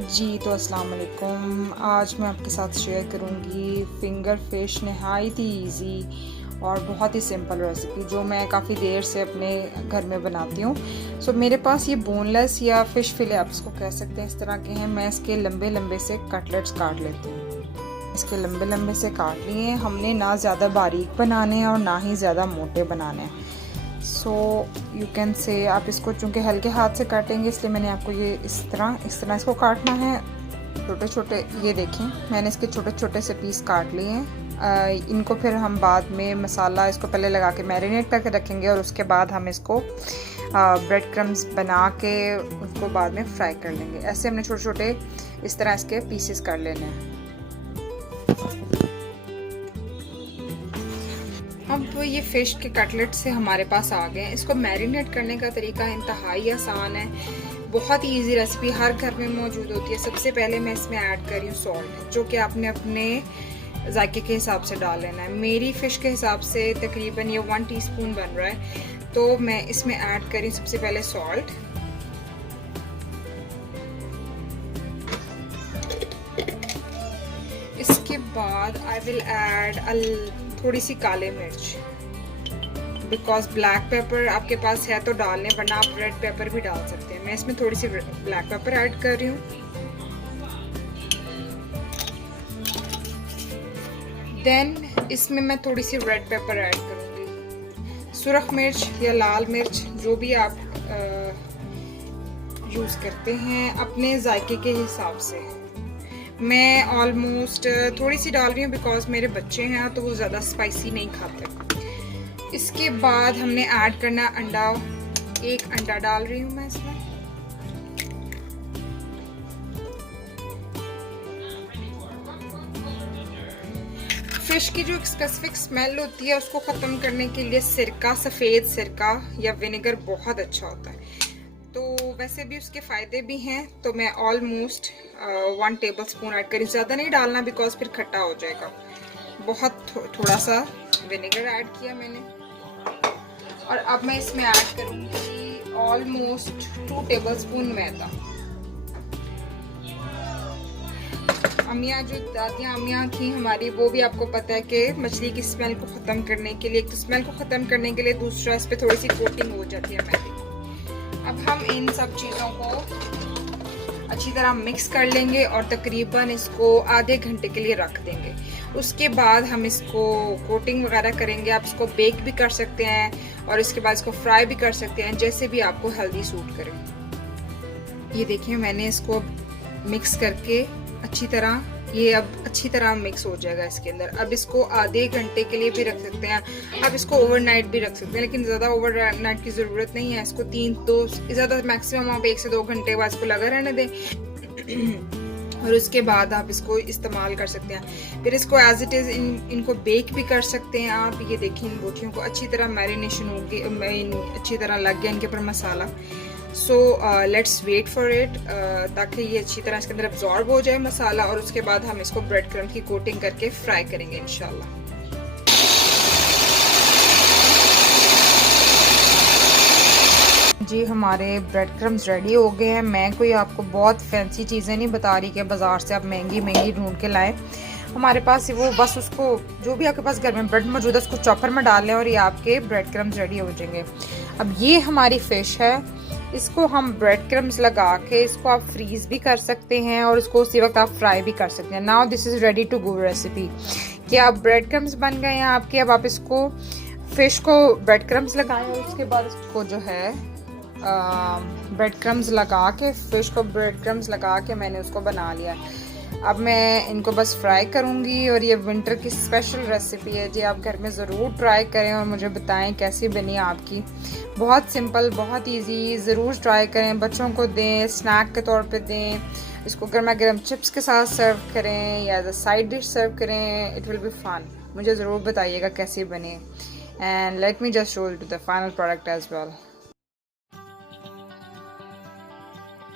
जी तो अस्सलाम वालेकुम। आज मैं आपके साथ शेयर करूंगी फिंगर फिश नहायत ही ईजी और बहुत ही सिंपल रेसिपी जो मैं काफ़ी देर से अपने घर में बनाती हूँ। सो मेरे पास ये बोनलेस या फ़िश फिले आप इसको कह सकते हैं, इस तरह के हैं। मैं इसके लंबे लंबे से कटलेट्स काट लेती हूँ। इसके लंबे लंबे से काट लिए। हमने ना ज़्यादा बारीक बनाने हैं और ना ही ज़्यादा मोटे बनाने हैं। सो यू कैन से आप इसको चूँकि हल्के हाथ से काटेंगे इसलिए मैंने आपको ये इस तरह इसको काटना है, छोटे छोटे। ये देखें, मैंने इसके छोटे छोटे से पीस काट लिए हैं। इनको फिर हम बाद में मसाला इसको पहले लगा के मैरिनेट करके रखेंगे और उसके बाद हम इसको ब्रेड क्रम्स बना के उसको बाद में फ्राई कर लेंगे। ऐसे हमने छोटे छोटे इस तरह इसके पीसेस कर लेने हैं। अब ये फ़िश के कटलेट से हमारे पास आ गए हैं। इसको मैरिनेट करने का तरीका इंतहाई आसान है, बहुत ही इजी रेसिपी, हर घर में मौजूद होती है। सबसे पहले मैं इसमें ऐड कर रही हूँ सॉल्ट, जो कि आपने अपने जायके के हिसाब से डाल लेना है। मेरी फ़िश के हिसाब से तकरीबन ये 1 टीस्पून बन रहा है, तो मैं इसमें ऐड कर रही हूँ सबसे पहले सॉल्ट। इसके बाद आई विल ऐड थोड़ी सी काली मिर्च, बिकॉज ब्लैक पेपर आपके पास है तो डाल लें, वरना आप रेड पेपर भी डाल सकते हैं। मैं इसमें थोड़ी सी ब्लैक पेपर ऐड कर रही हूँ। देन इसमें मैं थोड़ी सी रेड पेपर ऐड करूँगी। सुरख मिर्च या लाल मिर्च जो भी आप यूज़ करते हैं अपने जायके के हिसाब से। मैं ऑलमोस्ट थोड़ी सी डाल रही हूँ बिकॉज मेरे बच्चे हैं तो वो ज़्यादा स्पाइसी नहीं खाते। इसके बाद हमने ऐड करना अंडा। 1 अंडा डाल रही हूँ मैं इसमें। फिश की जो एक स्पेसिफिक स्मेल होती है उसको ख़त्म करने के लिए सिरका, सफ़ेद सिरका या विनेगर बहुत अच्छा होता है। तो वैसे भी उसके फ़ायदे भी हैं, तो मैं ऑलमोस्ट 1 टेबल स्पून ऐड करी। ज़्यादा नहीं डालना बिकॉज फिर खट्टा हो जाएगा। बहुत थोड़ा सा विनेगर ऐड किया मैंने। और अब मैं इसमें ऐड करूँगी ऑलमोस्ट 2 टेबल स्पून मैदा। अम्मियाँ जो दादियाँ अम्मियाँ थी हमारी, वो भी आपको पता है कि मछली की स्मेल को ख़त्म करने के लिए, एक तो स्मेल को ख़त्म करने के लिए, दूसरा इस पर थोड़ी सी कोटिंग हो जाती है मैदे। अब हम इन सब चीज़ों को अच्छी तरह मिक्स कर लेंगे और तकरीबन इसको आधे घंटे के लिए रख देंगे। उसके बाद हम इसको कोटिंग वगैरह करेंगे। आप इसको बेक भी कर सकते हैं और इसके बाद इसको फ्राई भी कर सकते हैं, जैसे भी आपको हेल्दी सूट करे। ये देखिए, मैंने इसको मिक्स करके अच्छी तरह, ये अब अच्छी तरह मिक्स हो जाएगा इसके अंदर। अब इसको आधे घंटे के लिए भी रख सकते हैं, अब इसको ओवरनाइट भी रख सकते हैं, लेकिन ज़्यादा ओवरनाइट की ज़रूरत नहीं है। इसको 3 ज़्यादा मैक्सिमम आप 1 से 2 घंटे बाद इसको लगा रहने दें और उसके बाद आप इसको इस्तेमाल कर सकते हैं। फिर इसको एज इट इज़ इनको बेक भी कर सकते हैं आप। ये देखिए, इन बोटियों को अच्छी तरह मैरिनेशन होगी, अच्छी तरह लग गया इनके ऊपर मसाला। So let's wait for it, ताकि ये अच्छी तरह इसके अंदर अब्जॉर्ब हो जाए मसाला, और उसके बाद हम इसको ब्रेड क्रम्स की कोटिंग करके फ्राई करेंगे इंशाल्लाह। जी, हमारे ब्रेड क्रम्स रेडी हो गए हैं। मैं कोई आपको बहुत फैंसी चीज़ें नहीं बता रही कि बाज़ार से आप महंगी महंगी ढूंढ के लाएं। हमारे पास वो बस उसको जो भी आपके पास घर में ब्रेड मौजूद है उसको चॉपर में डाल लें और ये आपके ब्रेड क्रम्स रेडी हो जाएंगे। अब ये हमारी फ़िश है, इसको हम ब्रेड क्रम्स लगा के इसको आप फ्रीज भी कर सकते हैं और इसको उसी वक्त आप फ्राई भी कर सकते हैं। Now this is ready to go recipe. कि आप ब्रेड क्रम्स बन गए हैं आपके। अब आप इसको फ़िश को ब्रेड क्रम्स लगाएं और उसके बाद इसको जो है ब्रेड क्रम्स लगा के, फ़िश को ब्रेड क्रम्स लगा के मैंने उसको बना लिया। अब मैं इनको बस फ्राई करूँगी और ये विंटर की स्पेशल रेसिपी है जी। आप घर में ज़रूर ट्राई करें और मुझे बताएं कैसी बनी आपकी। बहुत सिंपल, बहुत इजी, ज़रूर ट्राई करें। बच्चों को दें, स्नैक के तौर पे दें। इसको गर्मा गर्म चिप्स के साथ सर्व करें या as a side dish serve करें। It will be fun. मुझे ज़रूर बताइएगा कैसी बनी। And let me just show you to the final product as well.